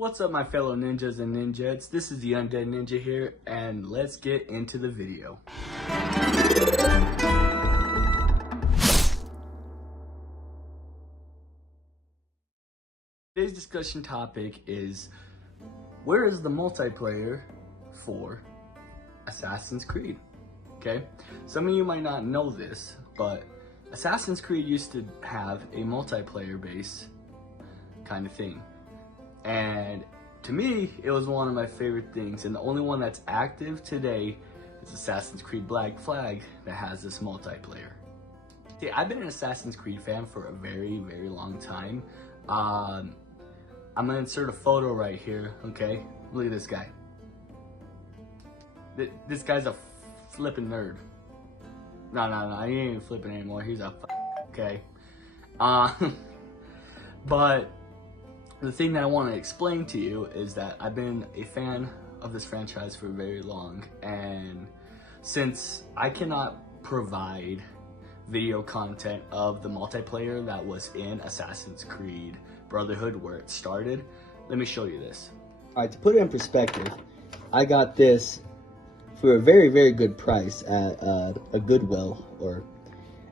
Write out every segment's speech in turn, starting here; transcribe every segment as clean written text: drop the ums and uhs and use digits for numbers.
What's up, my fellow ninjas and ninjettes? This is the Undead Ninja here, and let's get into the video. Today's discussion topic is, where is the multiplayer for Assassin's Creed? Okay, some of you might not know this, but Assassin's Creed used to have a multiplayer base kind of thing. And to me, it was one of my favorite things, and the only one that's active today is Assassin's Creed Black Flag that has this multiplayer. See, I've been an Assassin's Creed fan for a very, very long time. I'm gonna insert a photo right here, okay? Look at this guy. This guy's a flipping nerd. No, he ain't flipping anymore. He's a okay. But the thing that I want to explain to you is that I've been a fan of this franchise for very long, and since I cannot provide video content of the multiplayer that was in Assassin's Creed Brotherhood where it started, let me show you this. Alright, to put it in perspective, I got this for a very, very good price at a Goodwill, or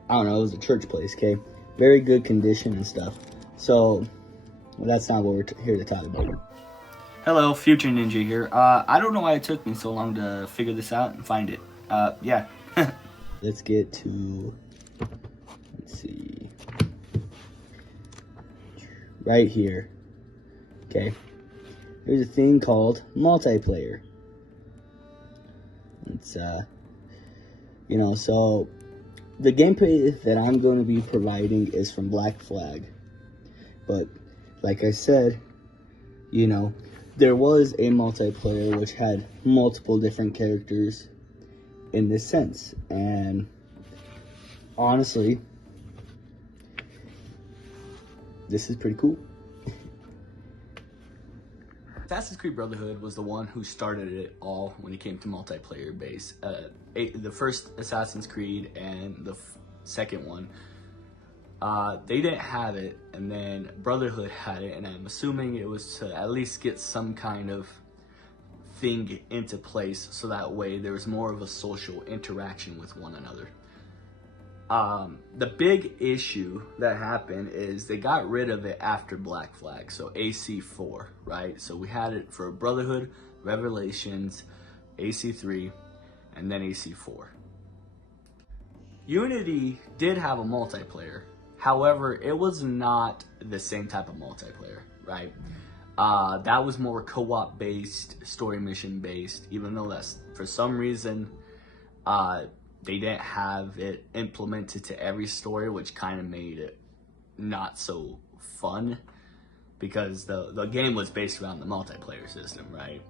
I don't know, it was a church place, okay? Very good condition and stuff. So, well, that's not what we're here to talk about. Hello, Future Ninja here. I don't know why it took me so long to figure this out and find it. Yeah. Let's get to, let's see, right here, okay? There's a thing called multiplayer. It's, you know, so the gameplay that I'm going to be providing is from Black Flag. But, like I said, you know, there was a multiplayer which had multiple different characters in this sense. And, honestly, this is pretty cool. Assassin's Creed Brotherhood was the one who started it all when it came to multiplayer base. The first Assassin's Creed and the second one, they didn't have it, and then Brotherhood had it, and I'm assuming it was to at least get some kind of thing into place so that way there was more of a social interaction with one another. The big issue that happened is they got rid of it after Black Flag, so AC4, right? So we had it for Brotherhood, Revelations, AC3, and then AC4. Unity did have a multiplayer. However, it was not the same type of multiplayer, right? That was more co-op based, story mission based, even though that's, for some reason, they didn't have it implemented to every story, which kind of made it not so fun because the game was based around the multiplayer system, right?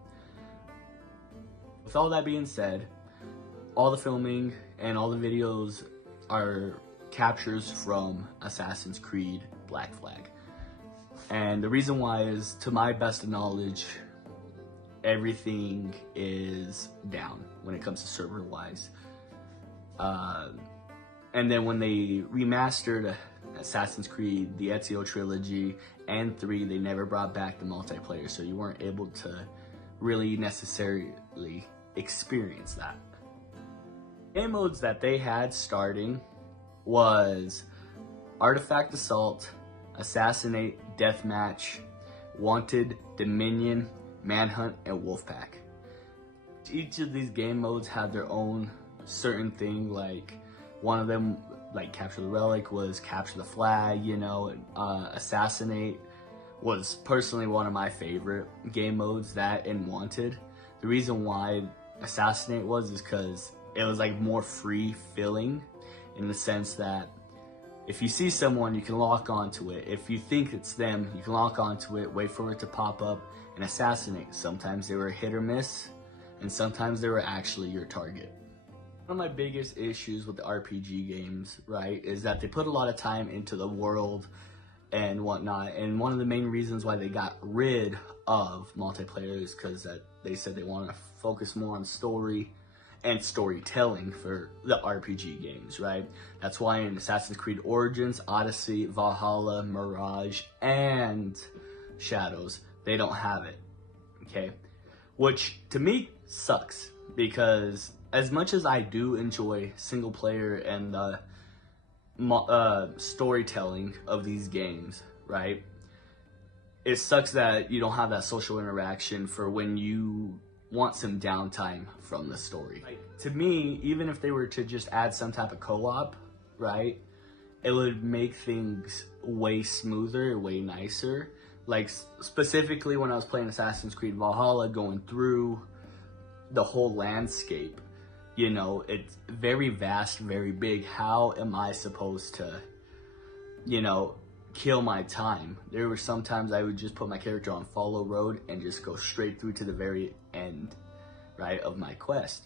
With all that being said, all the filming and all the videos are captures from Assassin's Creed Black Flag. And the reason why is, to my best of knowledge, everything is down when it comes to server wise. And then when they remastered Assassin's Creed, the Ezio trilogy, and 3, they never brought back the multiplayer, so you weren't able to really necessarily experience that. Game modes that they had starting was Artifact Assault, Assassinate, Deathmatch, Wanted, Dominion, Manhunt, and Wolfpack. Each of these game modes had their own certain thing, like one of them, like Capture the Relic, was Capture the Flag, you know. Assassinate was personally one of my favorite game modes, that and Wanted. The reason why Assassinate was is because it was like more free feeling, in the sense that if you see someone, you can lock onto it. If you think it's them, you can lock onto it, wait for it to pop up, and assassinate. Sometimes they were hit or miss, and sometimes they were actually your target. One of my biggest issues with the RPG games, right, is that they put a lot of time into the world and whatnot, and one of the main reasons why they got rid of multiplayer is because they said they wanted to focus more on story and storytelling for the RPG games, right? That's why in Assassin's Creed Origins, Odyssey, Valhalla, Mirage, and Shadows, they don't have it, okay? Which to me sucks, because as much as I do enjoy single player and the storytelling of these games, right? It sucks that you don't have that social interaction for when you want some downtime from the story. Like, to me, even if they were to just add some type of co-op, right, it would make things way smoother, way nicer. Like, specifically when I was playing Assassin's Creed Valhalla, going through the whole landscape, you know, it's very vast, very big. How am I supposed to, you know, kill my time? There were some times I would just put my character on follow road and just go straight through to the very end, right, of my quest.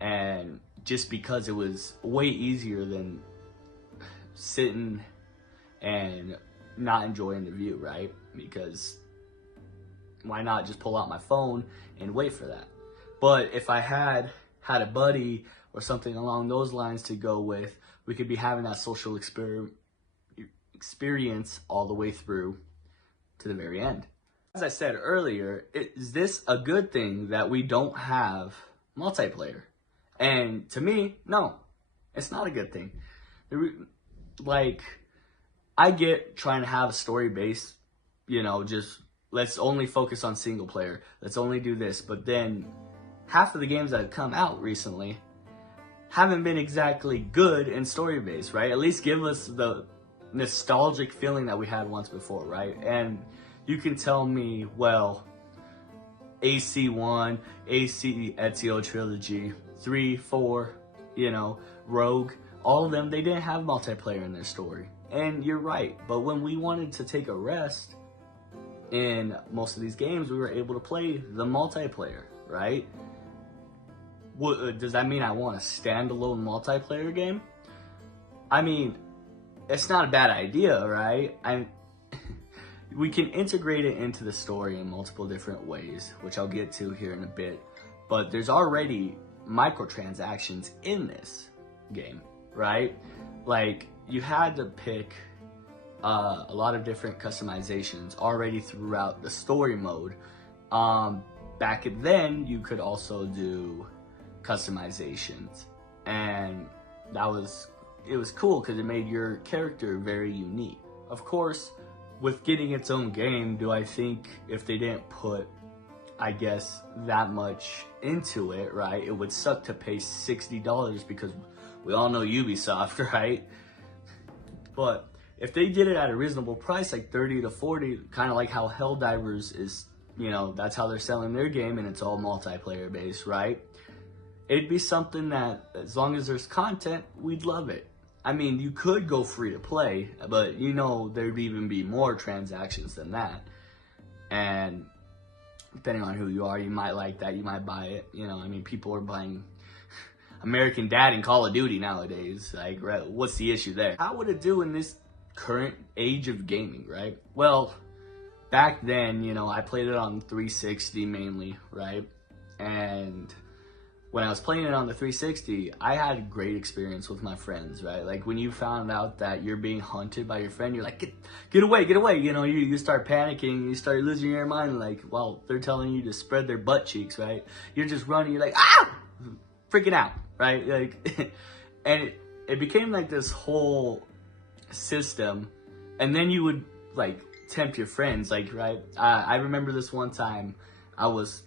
And just because it was way easier than sitting and not enjoying the view, right? Because why not just pull out my phone and wait for that? But if I had a buddy or something along those lines to go with, we could be having that social experience all the way through to the very end. As I said earlier, is this a good thing that we don't have multiplayer? And to me, no, it's not a good thing. Like, I get trying to have a story base, you know, just let's only focus on single player, let's only do this, but then half of the games that have come out recently haven't been exactly good in story based, right? At least give us the nostalgic feeling that we had once before, right? And you can tell me, well, AC1, AC Ezio Trilogy, 3, 4, you know, Rogue, all of them, they didn't have multiplayer in their story. And you're right, but when we wanted to take a rest in most of these games, we were able to play the multiplayer, right? Does that mean I want a standalone multiplayer game? I mean, it's not a bad idea, right? We can integrate it into the story in multiple different ways, which I'll get to here in a bit. But there's already microtransactions in this game, right? Like, you had to pick a lot of different customizations already throughout the story mode. Back then, you could also do customizations, and it was cool because it made your character very unique. Of course, with getting its own game, do I think if they didn't put, I guess, that much into it, right, it would suck to pay $60 because we all know Ubisoft, right? But if they did it at a reasonable price, like 30 to 40, kind of like how Helldivers is, you know, that's how they're selling their game, and it's all multiplayer based, right? It'd be something that, as long as there's content, we'd love it. I mean, you could go free to play, but you know, there'd even be more transactions than that. And depending on who you are, you might like that, you might buy it. You know, I mean, people are buying American Dad and Call of Duty nowadays. Like, what's the issue there? How would it do in this current age of gaming, right? Well, back then, you know, I played it on 360 mainly, right? And when I was playing it on the 360, I had a great experience with my friends, right? Like, when you found out that you're being hunted by your friend, you're like, get away, get away. You know, you start panicking, you start losing your mind, like, well, they're telling you to spread their butt cheeks, right? You're just running, you're like, ah! Freaking out, right? Like, and it became like this whole system, and then you would, like, tempt your friends, like, right? I remember this one time, I was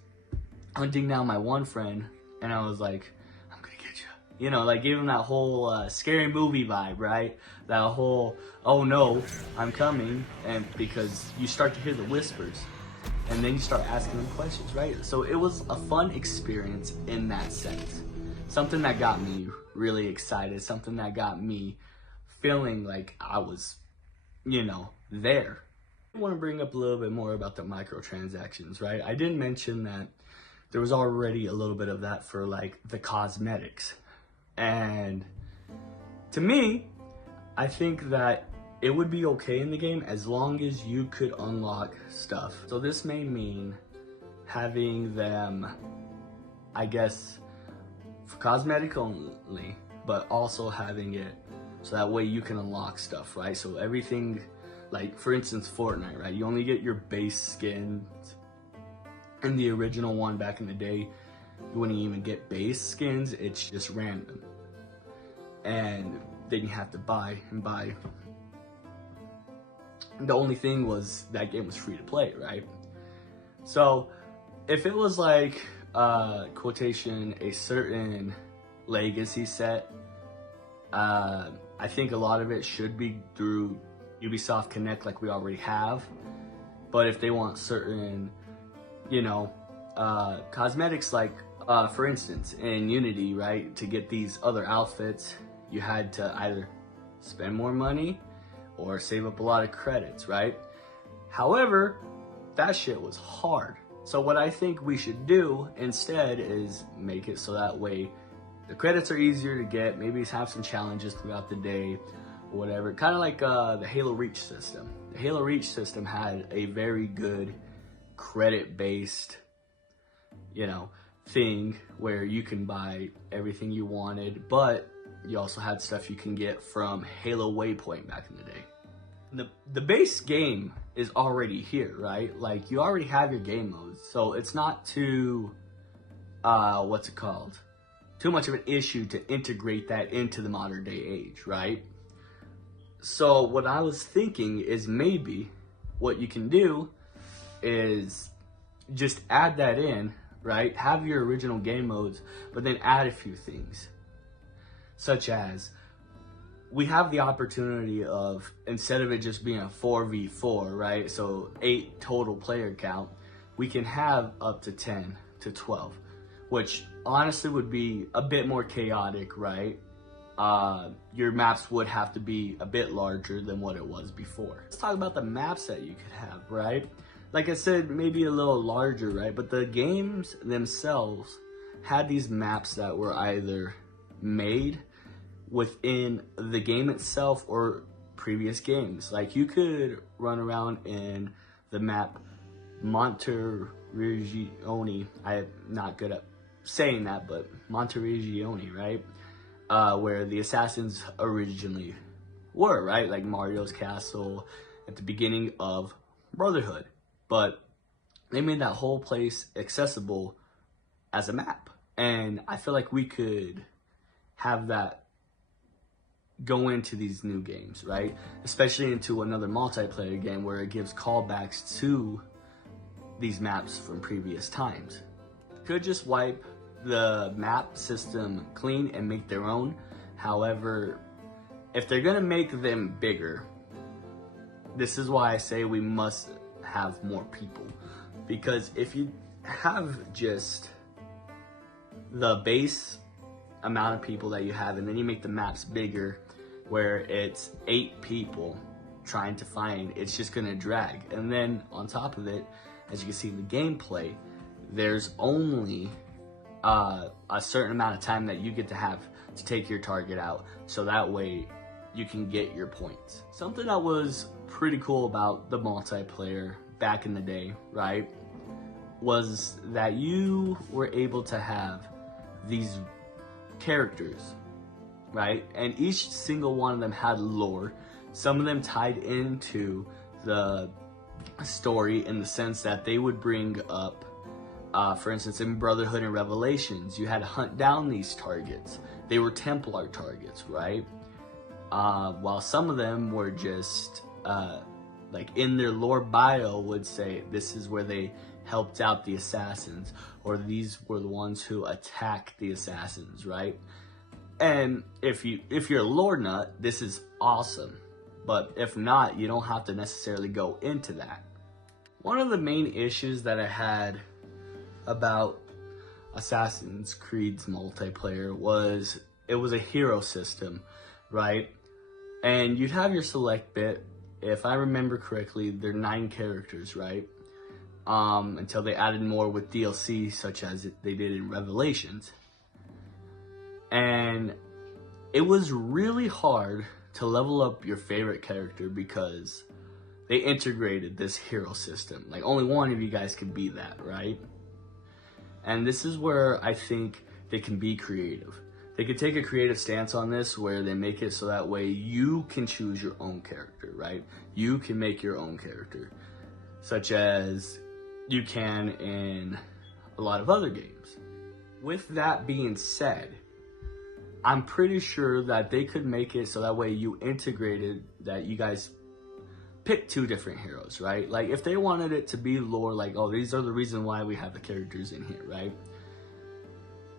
hunting down my one friend, and I was like, I'm gonna get you. You know, like, give him that whole scary movie vibe, right? That whole, oh no, I'm coming. And because you start to hear the whispers, and then you start asking them questions, right? So it was a fun experience in that sense. Something that got me really excited, something that got me feeling like I was, you know, there. I want to bring up a little bit more about the microtransactions, right? I did mention that there was already a little bit of that for, like, the cosmetics. And to me, I think that it would be okay in the game as long as you could unlock stuff. So this may mean having them, I guess, for cosmetic only, but also having it so that way you can unlock stuff, right? So everything, like for instance Fortnite, right? You only get your base skins. In the original one back in the day, you wouldn't even get base skins, it's just random. And then you have to buy and buy. The only thing was that game was free to play, right? So if it was like quotation a certain legacy set, I think a lot of it should be through Ubisoft Connect like we already have. But if they want certain, you know, cosmetics, like for instance in Unity, right, to get these other outfits you had to either spend more money or save up a lot of credits, right? However, that shit was hard. So what I think we should do instead is make it so that way the credits are easier to get, maybe have some challenges throughout the day or whatever. Kind of like the Halo Reach system. The Halo Reach system had a very good credit-based, you know, thing where you can buy everything you wanted, but you also had stuff you can get from Halo Waypoint back in the day. The base game is already here, right? Like, you already have your game modes, so it's not too, what's it called? Too much of an issue to integrate that into the modern day age, right? So what I was thinking is maybe what you can do is just add that in, right? Have your original game modes, but then add a few things. Such as, we have the opportunity of, instead of it just being a 4v4, right? So 8 total player count, we can have up to 10 to 12, which honestly would be a bit more chaotic, right? Your maps would have to be a bit larger than what it was before. Let's talk about the maps that you could have, right? Like I said, maybe a little larger, right? But the games themselves had these maps that were either made within the game itself or previous games. Like, you could run around in the map Monteriggioni. I'm not good at saying that, but Monteriggioni, right? Where the assassins originally were, right? Like Mario's castle at the beginning of Brotherhood. But they made that whole place accessible as a map. And I feel like we could have that go into these new games, right? Especially into another multiplayer game where it gives callbacks to these maps from previous times. Could just wipe the map system clean and make their own. However, if they're gonna make them bigger, this is why I say we must have more people. Because if you have just the base amount of people that you have and then you make the maps bigger where it's 8 people trying to find, it's just gonna drag. And then on top of it, as you can see in the gameplay, there's only a certain amount of time that you get to have to take your target out, so that way you can get your points. Something that was pretty cool about the multiplayer back in the day, right, was that you were able to have these characters, right? And each single one of them had lore. Some of them tied into the story in the sense that they would bring up, for instance, in Brotherhood and Revelations, you had to hunt down these targets. They were Templar targets, right? While some of them were just, like in their lore bio would say, this is where they helped out the assassins, or these were the ones who attacked the assassins, right? And if you're a lore nut, this is awesome. But if not, you don't have to necessarily go into that. One of the main issues that I had about Assassin's Creed's multiplayer was it was a hero system, right? And you'd have your select bit. If I remember correctly, there are 9 characters, right? Until they added more with DLC, such as they did in Revelations. And it was really hard to level up your favorite character because they integrated this hero system. Like, only one of you guys could be that, right? And this is where I think they can be creative. they could take a creative stance on this where they make it so that way you can choose your own character, right? You can make your own character, such as you can in a lot of other games. With that being said, I'm pretty sure that they could make it so that way you integrated that you guys pick two different heroes, right? Like if they wanted it to be lore, like, oh, these are the reason why we have the characters in here, right?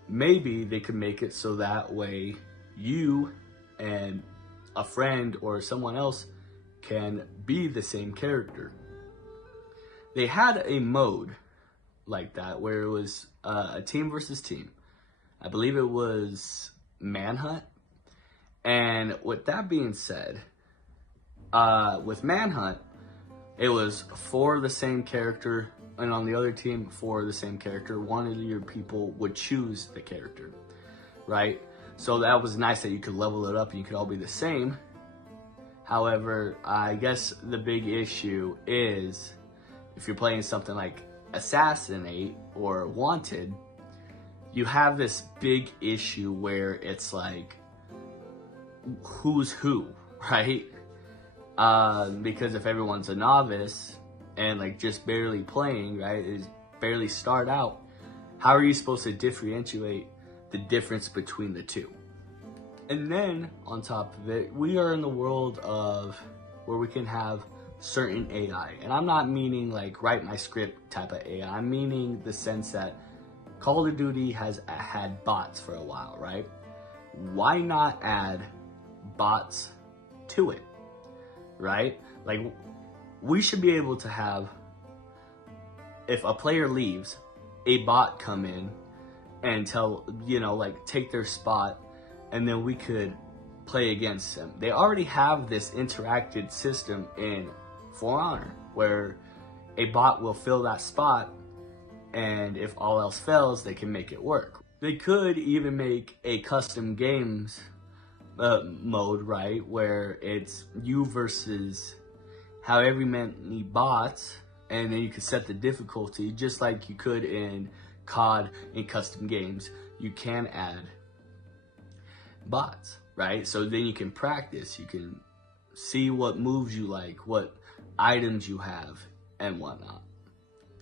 Maybe they could make it so that way you and a friend or someone else can be the same character. They had a mode like that where it was a team versus team. I believe it was Manhunt. And with that being said, with Manhunt, it was for the same character, and on the other team for the same character. One of your people would choose the character, right? So that was nice that you could level it up and you could all be the same. However, I guess the big issue is if you're playing something like Assassinate or Wanted, you have this big issue where it's like, who's who, right? Because if everyone's a novice and like just barely playing, right, is barely start out, how are you supposed to differentiate the difference between the two? And then on top of it, we are in the world of where we can have certain AI. And I'm not meaning like write my script type of AI. I'm meaning the sense that Call of Duty has had bots for a while, right? Why not add bots to it, right? Like we should be able to have, if a player leaves, a bot come in and tell, you know, like take their spot, and then we could play against them. They already have this interacted system in For Honor where a bot will fill that spot, and if all else fails, they can make it work. They could even make a custom games mode, right, where it's you versus however many bots, and then you can set the difficulty just like you could in COD in custom games. You can add bots, right? So then you can practice, you can see what moves you like, what items you have, and whatnot.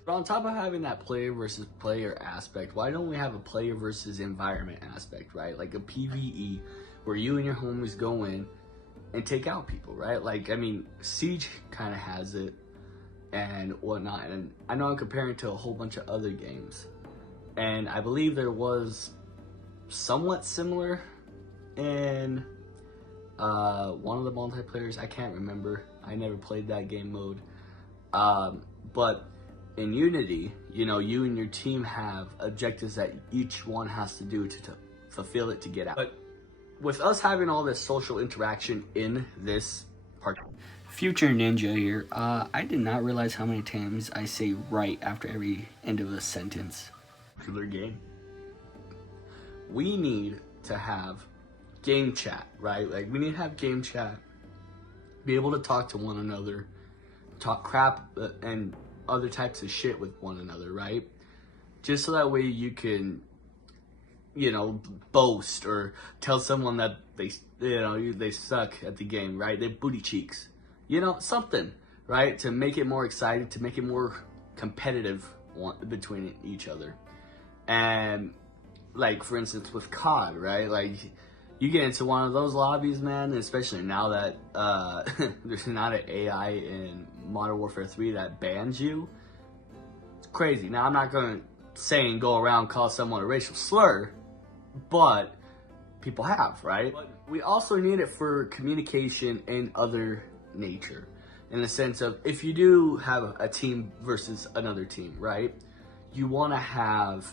But on top of having that player versus player aspect, why don't we have a player versus environment aspect, right? Like a PvE where you and your homies go in and take out people, right? Like, I mean, Siege kind of has it and whatnot. And I know I'm comparing to a whole bunch of other games. And I believe there was somewhat similar in one of the multiplayers. I can't remember. I never played that game mode. But in Unity, you know, you and your team have objectives that each one has to do to fulfill it to get out. But with us having all this social interaction in this part, Future Ninja here, I did not realize how many times I say right after every end of a sentence. Particular game. We need to have game chat, right? Like we need to have game chat, be able to talk to one another, talk crap and other types of shit with one another, right? Just so that way you can, you know, boast or tell someone that they, you know, they suck at the game, right? They booty cheeks, you know, something, right? To make it more exciting, to make it more competitive between each other. And like, for instance, with COD, right? Like, you get into one of those lobbies, man, especially now that there's not an AI in Modern Warfare 3 that bans you. It's crazy. Now, I'm not going to say and go around call someone a racial slur, but people have, right? But we also need it for communication and other nature, in the sense of if you do have a team versus another team, right? You want to have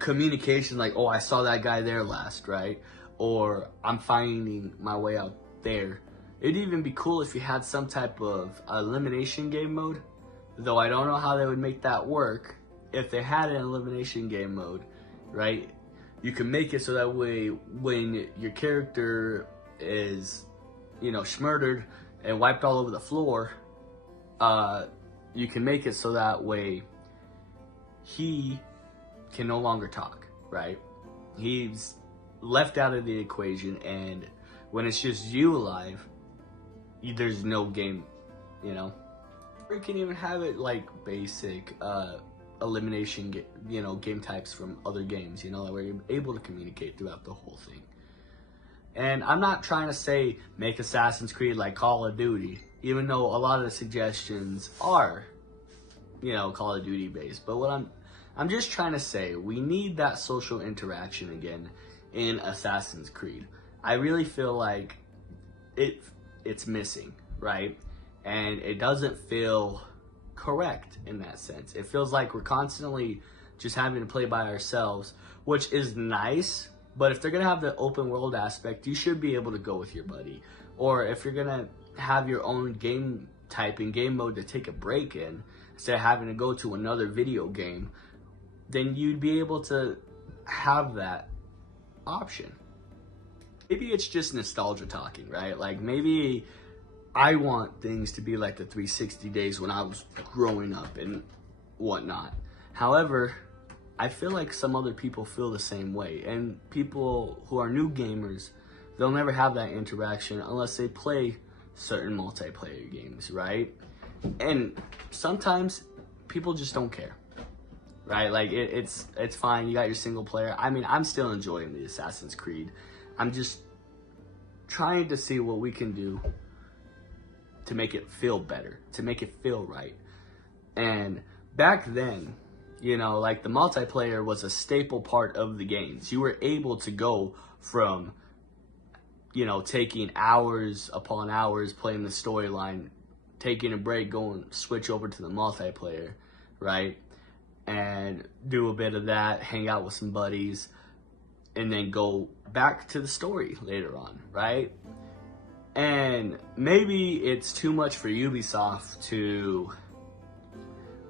communication like, oh, I saw that guy there last, right? Or I'm finding my way out there. It'd even be cool if you had some type of elimination game mode, though I don't know how they would make that work. If they had an elimination game mode, right, you can make it so that way when your character is, you know, smurdered and wiped all over the floor, you can make it so that way he can no longer talk, right? He's left out of the equation, and when it's just you alive, there's no game, you know? Or you can even have it like basic elimination, game types from other games, where you're able to communicate throughout the whole thing. And I'm not trying to say make Assassin's Creed like Call of Duty, even though a lot of the suggestions are, Call of Duty based. But what I'm just trying to say, we need that social interaction again in Assassin's Creed. I really feel like it's missing, right? And it doesn't feel correct in that sense. It feels like we're constantly just having to play by ourselves, which is nice, but if they're gonna have the open world aspect, you should be able to go with your buddy. Or if you're gonna have your own game type and game mode to take a break in, instead of having to go to another video game, then you'd be able to have that option. Maybe it's just nostalgia talking, right? Like maybe I want things to be like the 360 days when I was growing up and whatnot. However, I feel like some other people feel the same way. And people who are new gamers, they'll never have that interaction unless they play certain multiplayer games, right? And sometimes people just don't care, right? Like it's fine. You got your single player. I mean, I'm still enjoying the Assassin's Creed. I'm just trying to see what we can do to make it feel better, to make it feel right. And back then, like the multiplayer was a staple part of the games. You were able to go from, taking hours upon hours playing the storyline, taking a break, going switch over to the multiplayer, right? And do a bit of that, hang out with some buddies, and then go back to the story later on, right? And maybe it's too much for Ubisoft to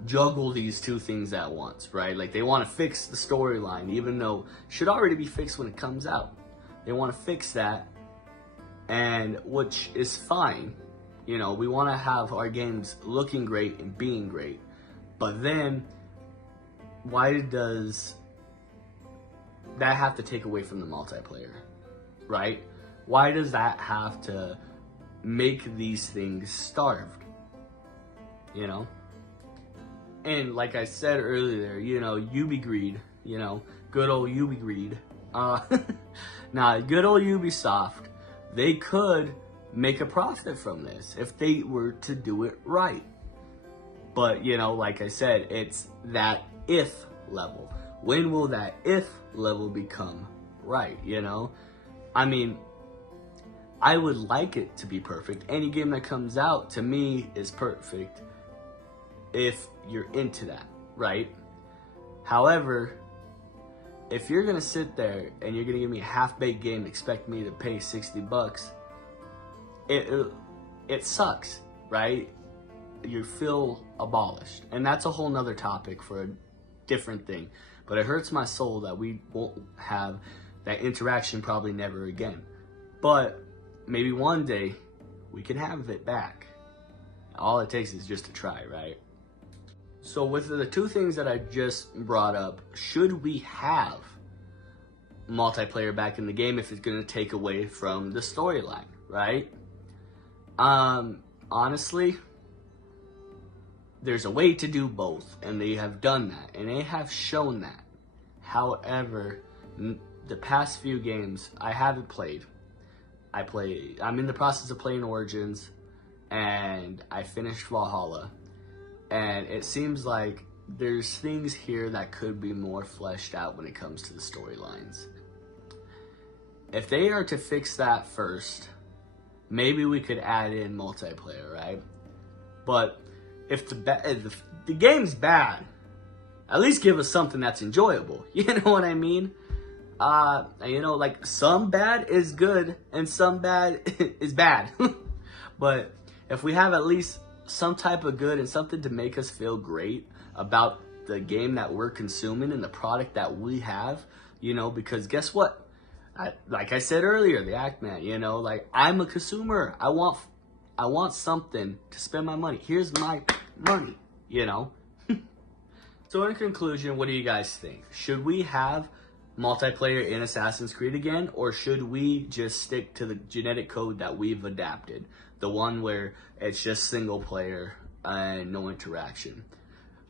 juggle these two things at once, right? Like they want to fix the storyline, even though it should already be fixed when it comes out. They want to fix that, and which is fine. We want to have our games looking great and being great. But then, why does that have to take away from the multiplayer, right? Why does that have to make these things starved? And like I said earlier, Ubi greed, good old Ubi greed. Good old Ubisoft, they could make a profit from this if they were to do it right. But, like I said, it's that if level. When will that if level become right, I mean, I would like it to be perfect. Any game that comes out, to me, is perfect if you're into that, right? However, if you're gonna sit there and you're gonna give me a half-baked game and expect me to pay $60, it sucks, right? You feel abolished. And that's a whole nother topic for a different thing. But it hurts my soul that we won't have that interaction probably never again. But maybe one day we can have it back. All it takes is just to try, right? So with the two things that I just brought up, should we have multiplayer back in the game if it's going to take away from the storyline, right? Honestly, there's a way to do both, and they have done that, and they have shown that. However, the past few games I haven't played. I'm in the process of playing Origins, and I finished Valhalla, and it seems like there's things here that could be more fleshed out when it comes to the storylines. If they are to fix that first, maybe we could add in multiplayer, right? But if the game's bad, at least give us something that's enjoyable. You know what I mean? Like some bad is good and some bad is bad. But if we have at least some type of good and something to make us feel great about the game that we're consuming and the product that we have, because guess what? Like I said earlier, the Act Man, like I'm a consumer. I want something to spend my money. Here's my money, So in conclusion, what do you guys think? Should we have multiplayer in Assassin's Creed again, or should we just stick to the genetic code that we've adapted, the one where it's just single player and no interaction?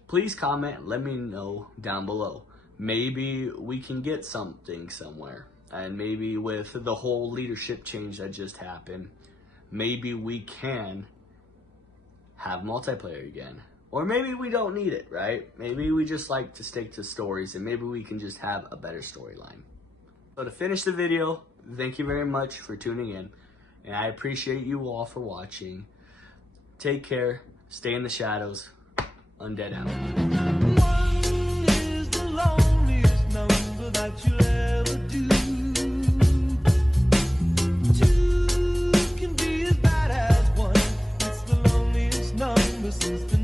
Please comment, let me know down below. Maybe we can get something somewhere, and maybe with the whole leadership change that just happened, maybe we can have multiplayer again. Or maybe we don't need it, right? Maybe we just like to stick to stories, and maybe we can just have a better storyline. So to finish the video, thank you very much for tuning in, and I appreciate you all for watching. Take care, stay in the shadows, Undead out. One is the loneliest number that you'll ever do. Two can be as bad as one. It's the loneliest number since the